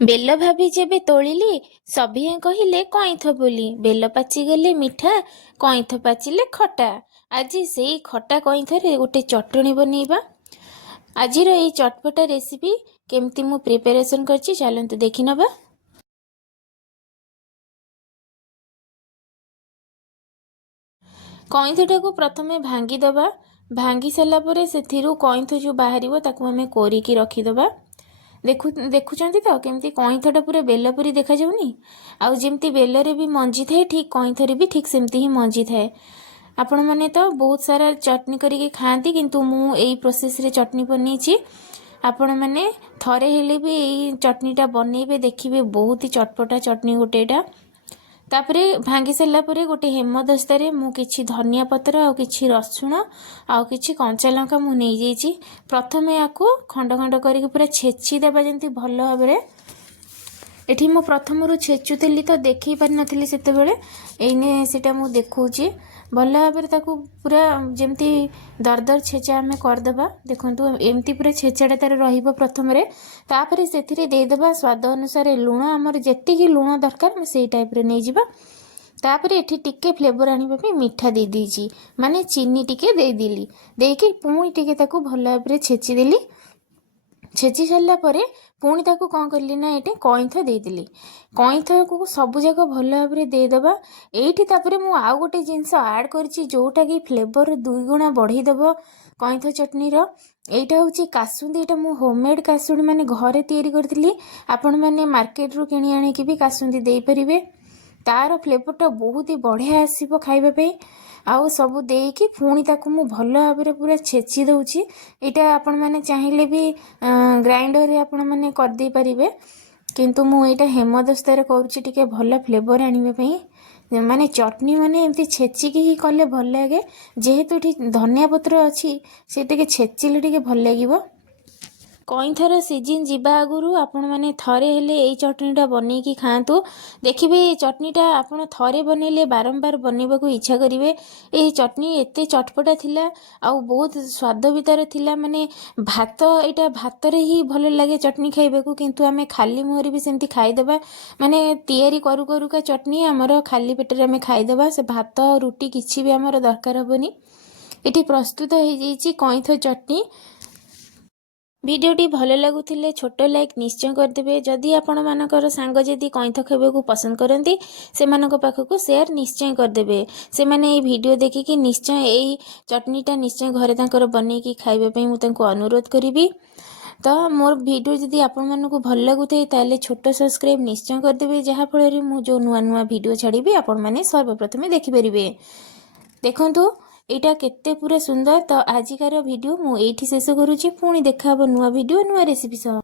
ବେଲ ଭାବି ଯେବେ ତୋଳିଲି ସଭିଏଁ କହିଲେ କଇଁଥ ବୋଲି। ବେଲ ପାଚିଗଲେ ମିଠା, କଇଁଥ ପାଚିଲେ ଖଟା। ଆଜି ସେଇ ଖଟା କଇଁଥରେ ଗୋଟେ ଚଟଣି ବନେଇବା। ଆଜିର ଏଇ ଚଟପଟା ରେସିପି କେମିତି ମୁଁ ପ୍ରିପାରେସନ୍ କରିଛି ଚାଲନ୍ତୁ ଦେଖିନେବା। କଇଁଥଟାକୁ ପ୍ରଥମେ ଭାଙ୍ଗିଦେବା। ଭାଙ୍ଗି ସାରିଲା ପରେ ସେଥିରୁ କଇଁଥ ଯେଉଁ ବାହାରିବ ତାକୁ ଆମେ କୋରିକି ରଖିଦେବା। ଦେଖୁଛନ୍ତି ତ କେମିତି କଇଁଥଟା ପୁରା ବେଲ ପରି ଦେଖାଯାଉନି। ଆଉ ଯେମିତି ବେଲରେ ବି ମଞ୍ଜି ଥାଏ ଠିକ୍ କଇଁଥରେ ବି ଠିକ୍ ସେମିତି ହିଁ ମଞ୍ଜି ଥାଏ। ଆପଣମାନେ ତ ବହୁତ ସାରା ଚଟଣି କରିକି ଖାଆନ୍ତି, କିନ୍ତୁ ମୁଁ ଏଇ ପ୍ରୋସେସ୍ରେ ଚଟଣି ବନେଇଛି। ଆପଣମାନେ ଥରେ ହେଲେ ବି ଏଇ ଚଟଣିଟା ବନେଇବେ, ଦେଖିବେ ବହୁତ ହି ଚଟପଟା ଚଟଣି ଗୋଟେ ଏଇଟା। ତାପରେ ଭାଙ୍ଗି ସାରିଲା ପରେ ଗୋଟେ ହେମଦସ୍ତାରେ ମୁଁ କିଛି ଧନିଆ ପତ୍ର ଆଉ କିଛି ରସୁଣ ଆଉ କିଛି କଞ୍ଚା ଲଙ୍କା ମୁଁ ନେଇଯାଇଛି। ପ୍ରଥମେ ୟାକୁ ଖଣ୍ଡ ଖଣ୍ଡ କରିକି ପୁରା ଛେଚି ଦେବା ଯେମିତି ଭଲ ଭାବରେ। ଏଠି ମୁଁ ପ୍ରଥମରୁ ଛେଚୁଥିଲି ତ ଦେଖେଇ ପାରିନଥିଲି ସେତେବେଳେ, ଏଇନେ ସେଇଟା ମୁଁ ଦେଖାଉଛି। ଭଲ ଭାବରେ ତାକୁ ପୁରା ଯେମିତି ଦରଦର ଛେଚା ଆମେ କରିଦେବା। ଦେଖନ୍ତୁ ଏମିତି ପୁରା ଛେଚାଟା ତାର ରହିବ ପ୍ରଥମରେ। ତାପରେ ସେଥିରେ ଦେଇଦେବା ସ୍ୱାଦ ଅନୁସାରେ ଲୁଣ, ଆମର ଯେତିକି ଲୁଣ ଦରକାର ଆମେ ସେଇ ଟାଇପ୍ରେ ନେଇଯିବା। ତାପରେ ଏଠି ଟିକେ ଫ୍ଲେଭର ଆଣିବା ପାଇଁ ମିଠା ଦେଇଦେଇଛି, ମାନେ ଚିନି ଟିକେ ଦେଇଦେଲି। ଦେଇକି ପୁଣି ଟିକେ ତାକୁ ଭଲ ଭାବରେ ଛେଚିଦେଲି। ଛେଚି ସାରିଲା ପରେ ପୁଣି ତାକୁ କ'ଣ କଲି ନା ଏଠି କଇଁଥ ଦେଇଦେଲି। କଇଁଥକୁ ସବୁଯାକ ଭଲ ଭାବରେ ଦେଇଦେବା। ଏଇଠି ତାପରେ ମୁଁ ଆଉ ଗୋଟେ ଜିନିଷ ଆଡ଼୍ କରିଛି ଯେଉଁଟାକି ଫ୍ଲେଭର 2 ଗୁଣା ବଢ଼େଇ ଦେବ କଇଁଥ ଚଟଣିର। ଏଇଟା ହେଉଛି କାସୁଣ୍ଡି। ଏଇଟା ମୁଁ ହୋମମେଡ଼୍ କାସୁଣ୍ଡି ମାନେ ଘରେ ତିଆରି କରିଥିଲି। ଆପଣମାନେ ମାର୍କେଟରୁ କିଣି ଆଣିକି ବି କାସୁଣ୍ଡି ଦେଇପାରିବେ। ତାର ଫ୍ଲେଭରଟା ବହୁତ ହି ବଢ଼ିଆ ଆସିବ ଖାଇବା ପାଇଁ। ଆଉ ସବୁ ଦେଇକି ପୁଣି ତାକୁ ମୁଁ ଭଲ ଭାବରେ ପୁରା ଛେଚି ଦେଉଛି। ଏଇଟା ଆପଣମାନେ ଚାହିଁଲେ ବି ଗ୍ରାଇଣ୍ଡରରେ ଆପଣମାନେ କରିଦେଇ ପାରିବେ, କିନ୍ତୁ ମୁଁ ଏଇଟା ହେମଦସ୍ତାରେ କରୁଛି ଟିକେ ଭଲ ଫ୍ଲେଭର ଆଣିବା ପାଇଁ। ମାନେ ଚଟଣି ମାନେ ଏମିତି ଛେଚିକି ହିଁ କଲେ ଭଲ ଲାଗେ। ଯେହେତୁ ଏଠି ଧନିଆ ପତ୍ର ଅଛି ସେ ଟିକେ ଛେଚିଲେ ଟିକେ ଭଲ ଲାଗିବ। କଇଁଥର ସିଜିନ୍ ଯିବା ଆଗରୁ ଆପଣମାନେ ଥରେ ହେଲେ ଏଇ ଚଟଣିଟା ବନେଇକି ଖାଆନ୍ତୁ। ଦେଖିବେ ଏଇ ଚଟଣିଟା ଆପଣ ଥରେ ବନେଇଲେ ବାରମ୍ବାର ବନେଇବାକୁ ଇଚ୍ଛା କରିବେ। ଏହି ଚଟଣି ଏତେ ଚଟପଟା ଥିଲା ଆଉ ବହୁତ ସ୍ୱାଦ ବି ତାର ଥିଲା। ମାନେ ଏଇଟା ଭାତରେ ହିଁ ଭଲ ଲାଗେ ଚଟଣି ଖାଇବାକୁ, କିନ୍ତୁ ଆମେ ଖାଲି ମୁହଁରେ ବି ସେମିତି ଖାଇଦେବା। ମାନେ ତିଆରି କରୁ କରୁକା ଚଟଣି ଆମର ଖାଲି ପେଟରେ ଆମେ ଖାଇଦେବା। ସେ ଭାତ ଆଉ ରୁଟି କିଛି ବି ଆମର ଦରକାର ହେବନି। ଏଠି ପ୍ରସ୍ତୁତ ହେଇଯାଇଛି କଇଁଥ ଚଟଣି। ଭିଡ଼ିଓଟି ଭଲ ଲାଗୁଥିଲେ ଛୋଟ ଲାଇକ୍ ନିଶ୍ଚୟ କରିଦେବେ। ଯଦି ଆପଣମାନଙ୍କର ସାଙ୍ଗ ଯଦି କଇଁଥ ଖାଇବାକୁ ପସନ୍ଦ କରନ୍ତି ସେମାନଙ୍କ ପାଖକୁ ସେୟାର ନିଶ୍ଚୟ କରିଦେବେ। ସେମାନେ ଏଇ ଭିଡ଼ିଓ ଦେଖିକି ନିଶ୍ଚୟ ଏଇ ଚଟଣିଟା ନିଶ୍ଚୟ ଘରେ ତାଙ୍କର ବନେଇକି ଖାଇବା ପାଇଁ ମୁଁ ତାଙ୍କୁ ଅନୁରୋଧ କରିବି। ତ ମୋର ଭିଡ଼ିଓ ଯଦି ଆପଣମାନଙ୍କୁ ଭଲ ଲାଗୁଥାଏ ତାହେଲେ ଛୋଟ ସବସ୍କ୍ରାଇବ୍ ନିଶ୍ଚୟ କରିଦେବେ, ଯାହାଫଳରେ ମୁଁ ଯେଉଁ ନୂଆ ନୂଆ ଭିଡ଼ିଓ ଛାଡ଼ିବି ଆପଣମାନେ ସର୍ବପ୍ରଥମେ ଦେଖିପାରିବେ। ଦେଖନ୍ତୁ ଏଇଟା କେତେ ପୁରା ସୁନ୍ଦର। ତ ଆଜିକାର ଭିଡ଼ିଓ ମୁଁ ଏଇଠି ଶେଷ କରୁଛି। ପୁଣି ଦେଖା ହେବ ନୂଆ ଭିଡ଼ିଓ ନୂଆ ରେସିପି ସହ।